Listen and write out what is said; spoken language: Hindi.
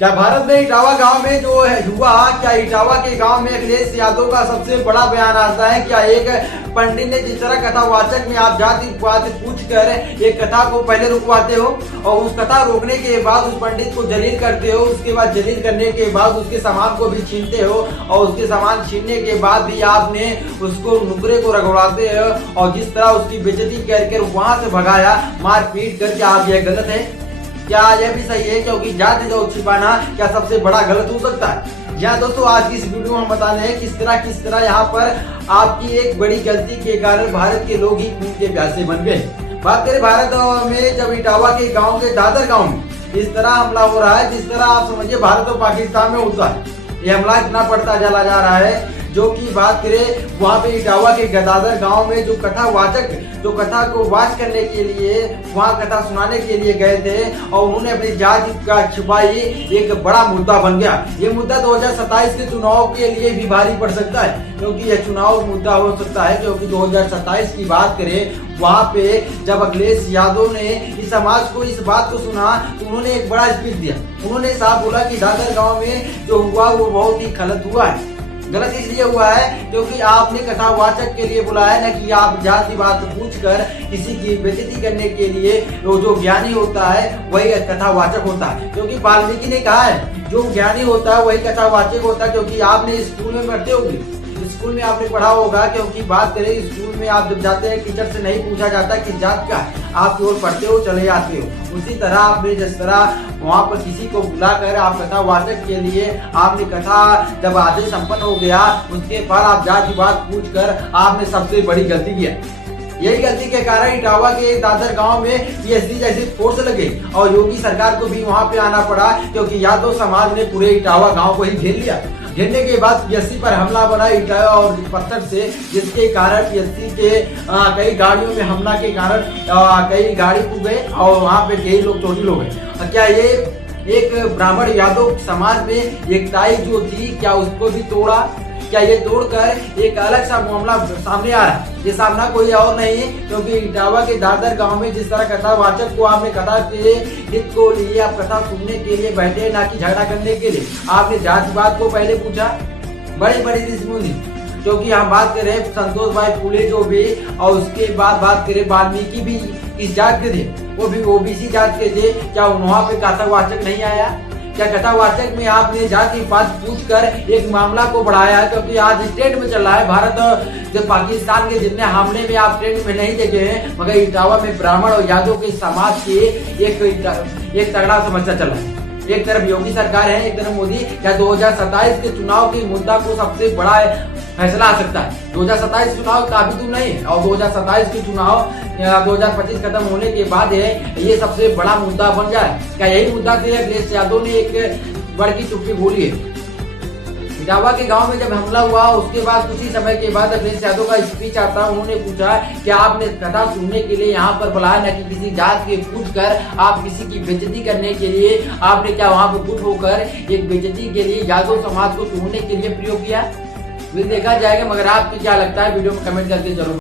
क्या भारत में इटावा गांव में जो है हुआ, क्या इटावा के गांव में अखिलेश यादव का सबसे बड़ा बयान आता है? क्या एक पंडित ने जिस तरह कथावाचक में आप जाति पाति पूछ कर एक कथा को पहले रुकवाते हो और उस कथा रोकने के बाद उस पंडित को जलील करते हो, उसके बाद जलील करने के बाद उसके सामान को भी छीनते हो और उसके सामान छीनने के बाद भी आपने उसको नुकरे को रगड़ाते हो और जिस तरह उसकी बेइज्जती करके वहां से भगाया मार पीट कर, क्या आप यह गलत है? क्या यह भी सही है? क्योंकि जाति को छिपाना क्या सबसे बड़ा गलत हो सकता है? यहाँ दोस्तों आज की इस वीडियो में हम बताने हैं किस तरह यहाँ पर आपकी एक बड़ी गलती के कारण भारत के लोग ही खून के प्यासे बन गए। बात करें भारत में, जब इटावा के गांव के दादर गांव में इस तरह हमला हो रहा है, जिस तरह आप समझिए भारत और पाकिस्तान में होता है, ये हमला इतना बढ़ता चला जा रहा है। जो की बात करें वहाँ पे इटावा के गदादर गांव में जो कथावाचक जो कथा को वाच करने के लिए वहाँ कथा सुनाने के लिए गए थे और उन्होंने अपनी जाति का छिपाई एक बड़ा मुद्दा बन गया। ये मुद्दा 2027 के चुनाव के लिए भी भारी पड़ सकता है, क्योंकि यह चुनाव मुद्दा हो सकता है। क्योंकि 2027 की बात करें वहाँ पे जब अखिलेश यादव ने इस समाज को इस बात को सुना तो उन्होंने एक बड़ा स्पीच दिया। उन्होंने साफ बोला कि दादर गाँव में जो हुआ वो बहुत ही गलत हुआ है। गलत इसलिए हुआ है क्योंकि आपने कथावाचक के लिए बुलाया ना कि आप जाति बात पूछ कर किसी की बेइज्जती करने के लिए जो ज्ञानी होता है वही कथावाचक होता है। क्योंकि वाल्मीकि ने कहा है जो ज्ञानी होता है वही कथावाचक होता है। क्योंकि आपने स्कूल में पढ़ते होंगे, स्कूल में आपने पढ़ा होगा। क्योंकि बात करें स्कूल में आप जब जाते हैं टीचर से नहीं पूछा जाता कि जात का, आप केवल पढ़ते हो चले जाते हो। उसी तरह आपने जिस तरह वहाँ पर किसी को बुलाकर आप कथावाचक के लिए आपने कथा जब आदेश संपन्न हो गया उसके बाद आप जाति बात पूछ कर आपने सबसे बड़ी गलती किया। यही गलती के कारण इटावा के दादर गांव में पीएससी जैसी फोर्स लगे और योगी सरकार को भी वहां पे आना पड़ा, क्योंकि यादव समाज ने पूरे इटावा गांव को ही घेर लिया। घेरने के बाद पीएससी पर हमला बना इटावा और पत्थर से, जिसके कारण पीएससी के कई गाड़ियों में हमला के कारण कई गाड़ी टूट गए और वहाँ पे कई लोग चोटिल हो गए। क्या ये एक ब्राह्मण यादव समाज में एकताई जो थी क्या उसको भी तोड़ा? क्या ये तोड़कर एक अलग सा मामला सामने आ रहा है? ये सामना कोई और नहीं है, क्योंकि इटावा के दादर गांव में जिस तरह कथावाचक को आपने कथा के हित को लिए आप कथा सुनने के लिए बैठे, ना कि झगड़ा करने के लिए। आपने जातिवाद को पहले पूछा, बड़े बड़े ऋषि, क्योंकि हम बात करें संतोष भाई फूले जो भी, और उसके बाद बात करें वाल्मीकि भी इस जात के थे, वो भी ओबीसी जात के थे। क्या वहाँ पे कथावाचक नहीं आया? क्या कथावाचक में आपने जाति पात पूछ कर एक मामला को बढ़ाया? क्योंकि आज स्टेट में चल रहा है भारत जब पाकिस्तान के जितने हमले में आप ट्रेंड में नहीं देखे हैं, मगर इटावा में ब्राह्मण और यादव के समाज के एक तगड़ा समस्या चल रहा है। एक तरफ योगी सरकार है, एक तरफ मोदी। क्या 2027 के चुनाव के मुद्दा को सबसे बड़ा फैसला आ सकता है? 2027 चुनाव काफी दूर नहीं है और 2027 के चुनाव 2025 खत्म होने के बाद ये सबसे बड़ा मुद्दा बन जाए। क्या यही मुद्दा से अखिलेश यादव ने एक बड़ी चुप्पी बोली है? इटावा के गांव में जब हमला हुआ उसके बाद कुछ ही समय के बाद अखिलेश यादव का स्पीच आता, उन्होंने पूछा कि आपने कथा सुनने के लिए यहाँ पर बुलाया, न कि किसी जात के पूछ कर आप किसी की बेइज्जती करने के लिए आपने क्या वहाँ पर गुट होकर एक बेइज्जती के लिए यादव समाज को तोड़ने के लिए प्रयोग किया? देखा जाएगा। मगर आपको क्या लगता है वीडियो में कमेंट करके जरूर